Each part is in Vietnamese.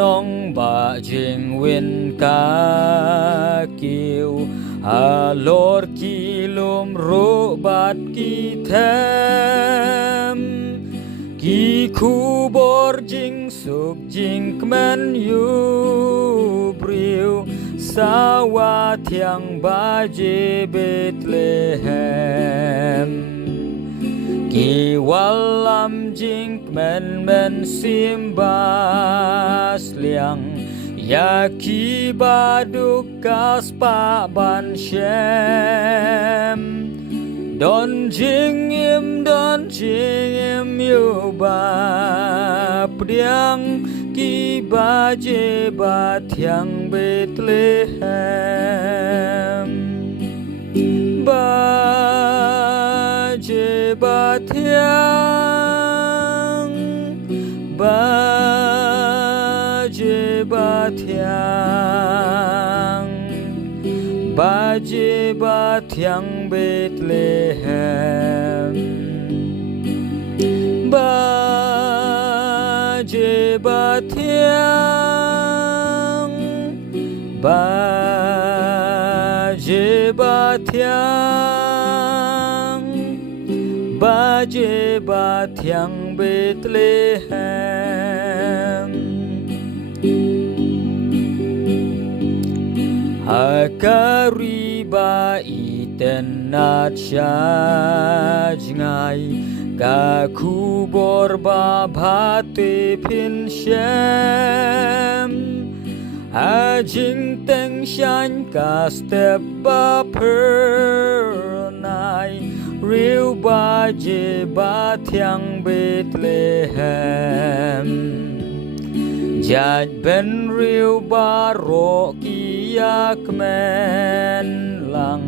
nong ba jing win ka kiu alor kilum ro bat ki them ki khu bor jing suk jing kmen yu briu sawa thiang ba je Bethlehem ki walam jing men simbas liang ya ki badukas pa ban shem don jing im yu ba priang ki ba je ba thiang Bethlehem ba je ba thiang ba je ba thiang ba je ba thiang Bethlehem ba je ba thiang ba je ba thiang ba je ba thiang Bethlehem hakari ba itenat syajngai ka kubor ba bhate phin shem ajing teng shan ka step ba per nai riu ba je ba thiang Bethlehem jat ben riu ba ro ki yak men lang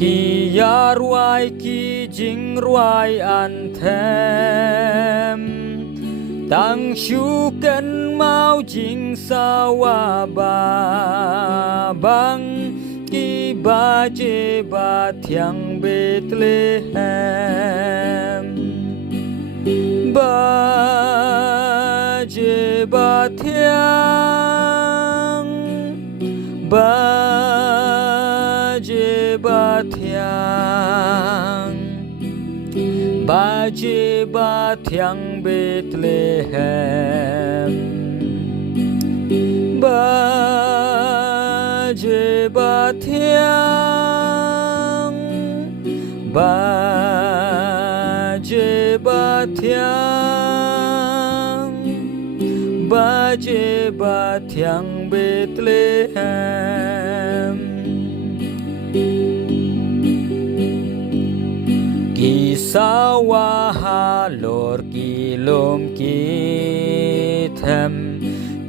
ki ya ruai ki jing ruai an them tang shu ken mau jing sawa ba bang ki ba je ba thiang Bethlehem ba je ba thiang ba je ba thiang ba je ba thiang Bethlehem ba je ba thiang ba je ba thiang ba je ba thiang Bethlehem ki sawa halor ki lom ki them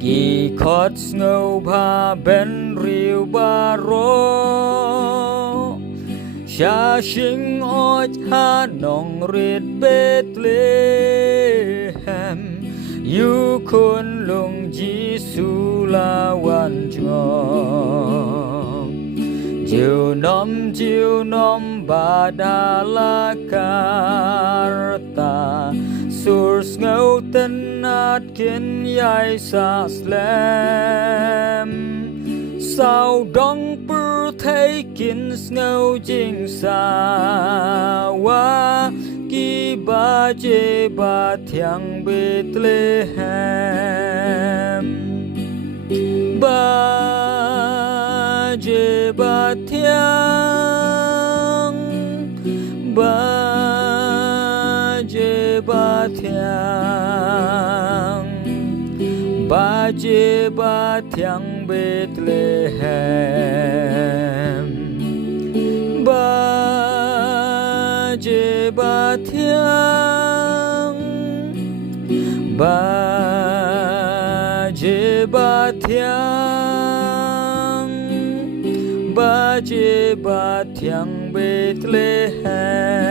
ki khot ngâu ba ben riu ba ro sha shing oj ha nong rit Bethlehem yu kun lung Giêsu la wan chong chiều nom ba đa la karta surs ngâu tân at kin yai sa slem sao dong per thay kin ngâu jing sa wa ki ba je ba thiang Bethlehem ba je ba thiang ba je ba thiang ba je ba thiang Bethlehem ba je ba thiang ba je ba thiang ba je ba thiang Bethlehem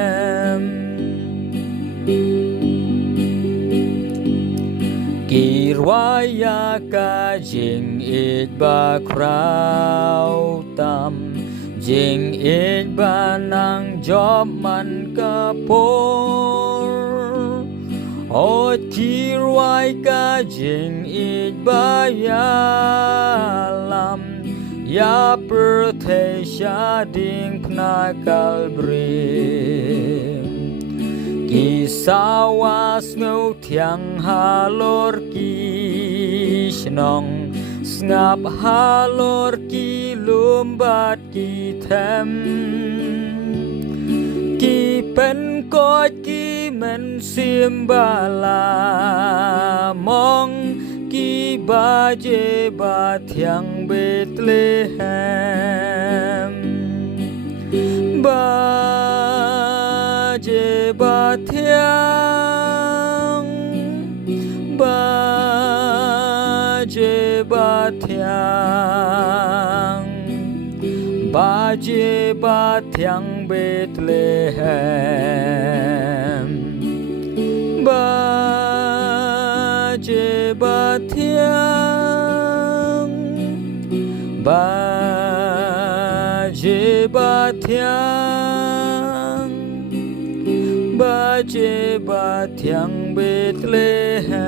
ki rwaya ka jing it ba krau tam jing it ba nang job man ka por Ôi chi ruai ca jing ít ba ya lam ya per te sha ding pna kalbri Kisawas ngau tiang halor ki shnong Ngap halor ki lumbat ki them Ki pen coi ki men sim bala mong Ki ba je ba thiang Bethlehem Ba je ba thiang Ba je ba thiang Ba je ba thiang Bethlehem Ba je ba thiang Ba je ba thiang Ba je ba thiang Bethlehem